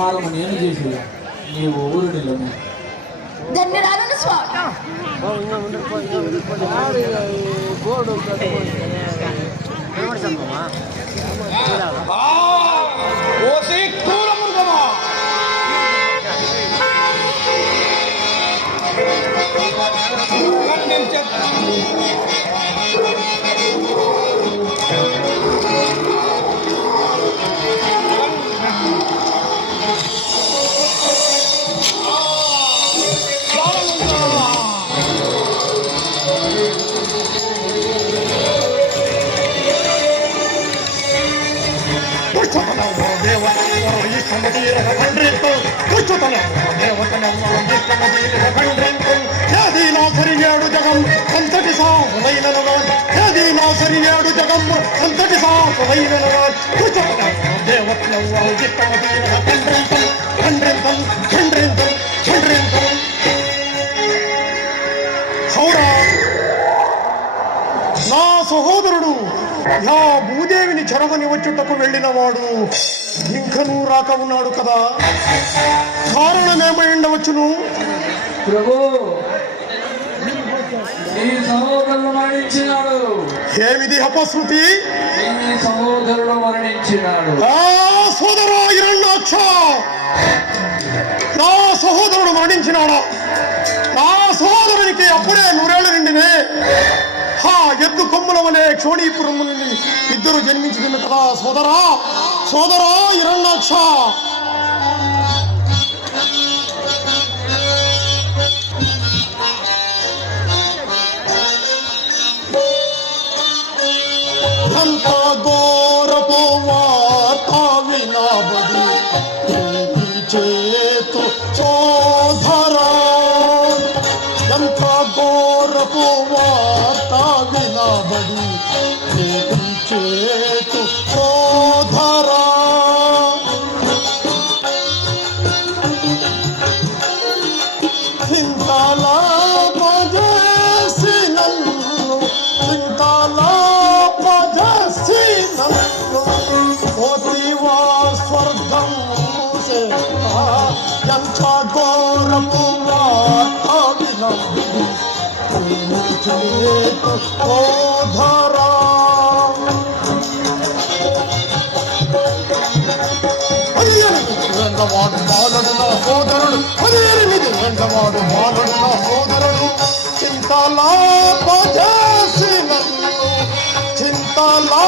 సన్మానం నేను చేసి నీవు ఊరిలో ధన్యరాలను స్వామి. సరియాడు జగం అంతటి సాహులైనను ఏదీనా సరియాడు జగం అంతటి సాహులైనను దేవతలవ్వ జిత్తమదీన కండ్రెంతం కండ్రెంతం కండ్రెంతం కండ్రెంతం హౌరా నా సహోదరుడు యా భూదేవిని చెరవని వచ్చుటకు వెళ్ళినవాడు ఇంకనూ రాక ఉన్నాడు కదా, కారణమేమై ఉండవచ్చును? ప్రభు, నీ సహోదరుడు మరణించినాడు. ఏమిది అపశృతి? నీ సహోదరుడు మరణించినాడు. సోదరా హిరణ్యాక్ష, నా సహోదరుడు మరణించినాడా? నా సహోదరునికి అప్పుడే 100 ఏళ్ళు నిండినే. ఎద్దు కొమ్ముల వలె క్షోణీపురముని ఇద్దరు జన్మించుకున్న కదా సోదరా, సోదరా హిరణ్యాక్ష. ఎంత ఘోరపు వార్త వినబడి చేతు సోదరా, ఎంత ఘోరపు వార్త వినబడి చేతు సోదరా. చింతలా పజేసి నన్ను, చింతలా పజేసి నన్ను పోతివా స్వర్గం సే. ఎంత ఘోరపు వార్త వినబడి చేతు సోదరా. వాడు బాలుడు నా సోదరుడు, 18 ఏళ్ళవాడు బాలుడు నా సోదరుడు. చింతలా పజేసి నన్ను, చింతలా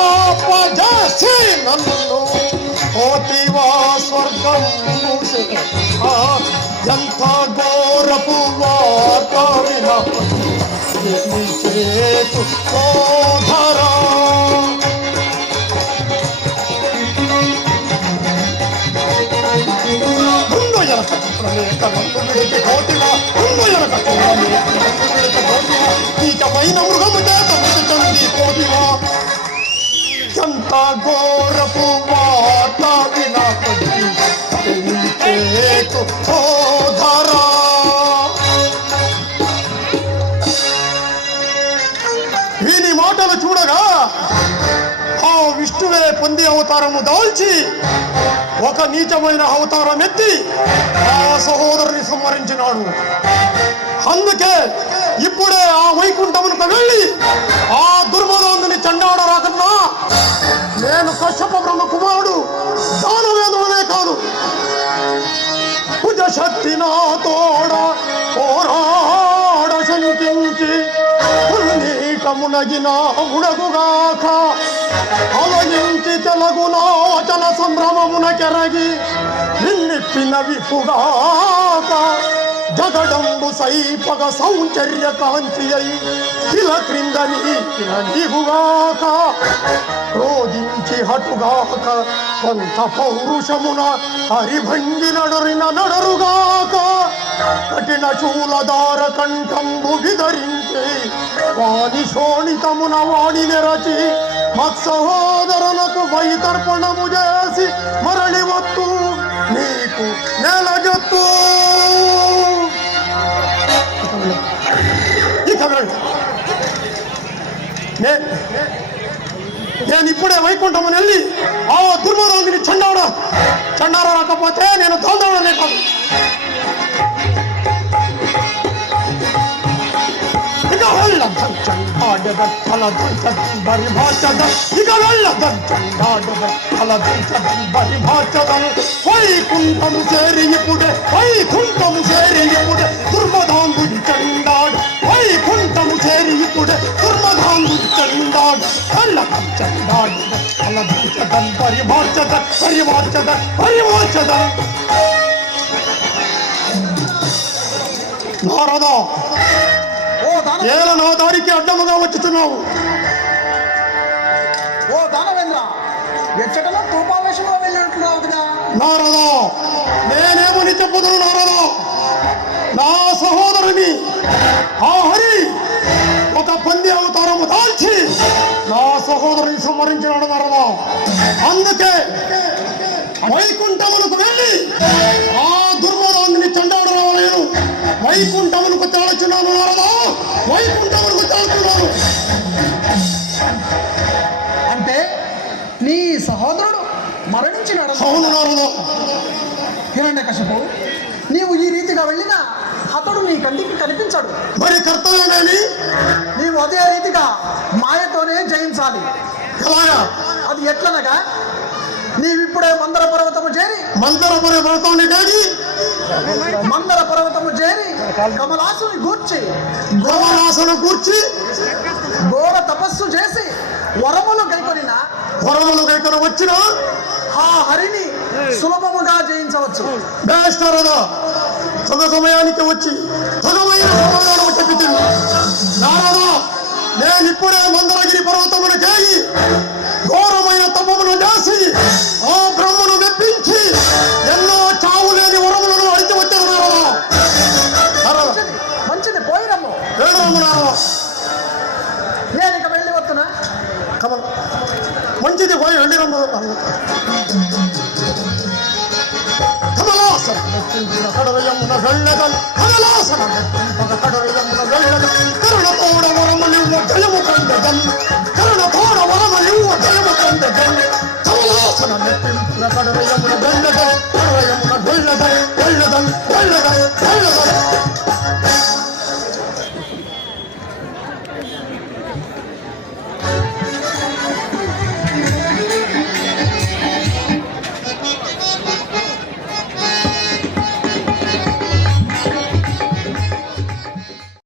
పజేసి నన్ను పోతివా స్వర్గం. ఎంత ఘోరపు వార్త వినబడి చేతు సోదరా. నీకమైన మృగము చేత మృతి పోదివా. ఎంత ఘోరపు వార్త వినబడి చేతు సోదరా. వీని మాటలు చూడగా ఆ విష్ణువే పంది అవతారము దాల్చి ఒక నీచమైన అవతారం ఎత్తి ఆ సహోదరుని సంహరించినాడు. అందుకే ఇప్పుడే ఆ వైకుంఠమునకు వెళ్ళి ఆ దుర్మదోందుని చండాడ రాకన్నా నేను కశ్యప బ్రహ్మ కుమారుడు దానవేంద్రుడే కాదు, భుజశక్తి నా తోడ పోరాడ శంకించి నీటమునగిన ఉడగుగాక అలగించి తెలగునాచల సంభ్రమమున కెరగి నిన్నిప్పిన విపుగాక జగడంబు సైపగ సౌందర్య కాంతి అయి శిల క్రింద నీగుగాక క్రోధించి హటుగాక కొంత పౌరుషమున హరిభంగి నడరిన నడరుగాక కఠిన చూలదార కంఠంబు విధరించి వాణి శోణితమున వాణి నెరచి మత్సహోదరులకు వైతర్పణము చేసి మరలి వత్తు నీకు నెలజొత్తు. నేను ఇప్పుడే వైకుంఠముని వెళ్ళి ఆ దుర్మదోంగిని చండాడ చండాల రాకపోతే నేను తోందరనే కాదు. ఇక వెళ్ళదం చండాడద ఫలదంచదం పరిభాషదం ఇక వెళ్ళదం చండాడద ఫలదంచదం పరిభాషదం వైకుంఠము చేరి ఇప్పుడే వైకుంఠము చేరి ఇప్పుడే దుర్మదాంగుడి చండాడు వైకుంఠము చేరి ఇప్పుడే దుర్మదాంగుడి చండాడు వెళ్ళదం చండాడద ఫలదంచదం పరిభాషదం పరిభాషదం పరిభాషదం. నారదా ఏల నా దారికి అడ్డముగా వచ్చుతున్నావు. ఓ దానవేంద్ర, ఎచ్చటలో కోపావేశంలో వెళ్ళినట్లుగా. నారదా నేనేమని చెప్పుదును నారదా, నా సహోదరుని ఆ హరి ఒక పంది అవతారము దాల్చి నా సహోదరుని సంహరించినాడు నారదా. అందుకే వైకుంఠములకు వెళ్ళి ఆ దుర్మదాన్ని చండాడు రావలేను. వైకుంఠములకు తేలుచున్నాను నారదా, వైకుంఠములకు తేలుచున్నాను. అంటే నీ సహోదరుడు మరణించినాడు. అవును నారదా. హిరణ్యకశిపు, నీవు ఈ రీతిగా వెళ్ళినా అతడు నీ కంటికి కనిపించాడు. మరి కర్తవ్యమేమి? నీవు అదే రీతిగా మాయతోనే జయించాలి. ఎలాగా? అది ఎట్లనగా, నీవిప్పుడే మందర పర్వతము చేరి మందర పర్వతాన్ని కాని మందర పర్వతము చేరి కమలాసుని గూర్చి గోవరాసను కూర్చి ఘోర తపస్సు చేసి వరములు గైకొనిన వరములు కైకొని వచ్చిన ఆ హరిని సులభముగా జయించవచ్చు. బేస్తారదా సగ సమయానికి వచ్చి సగమైన సమాధానం చెప్పి నారదా, నేనిప్పుడే మందరగిరి పర్వతమును చేయి ఘోరమైన తపమును చేసి ఆ బ్రహ్మను మెప్పించి ఎన్నో చావు లేని వరములను అడిచి వచ్చాను నారదా. నారదా మంచిది, పోయిరమ్ము. వేదరమ్మ నారదా. నేను ఇక వెళ్ళి వస్తున్నా. కమల మంచిది పోయి వెళ్ళిరమ్మ. కమలాసన మెప్పించిన కడవయమున వెళ్ళదన్ కమలాసన మెప్పింపక కడవయమున వెళ్ళదన్ కరుణతోడ వరములివ్వ జయము కందదన్ కరుణతోడ వరములివ్వ జయము కందదన్ కమలాసన మెప్పించిన కడవయమున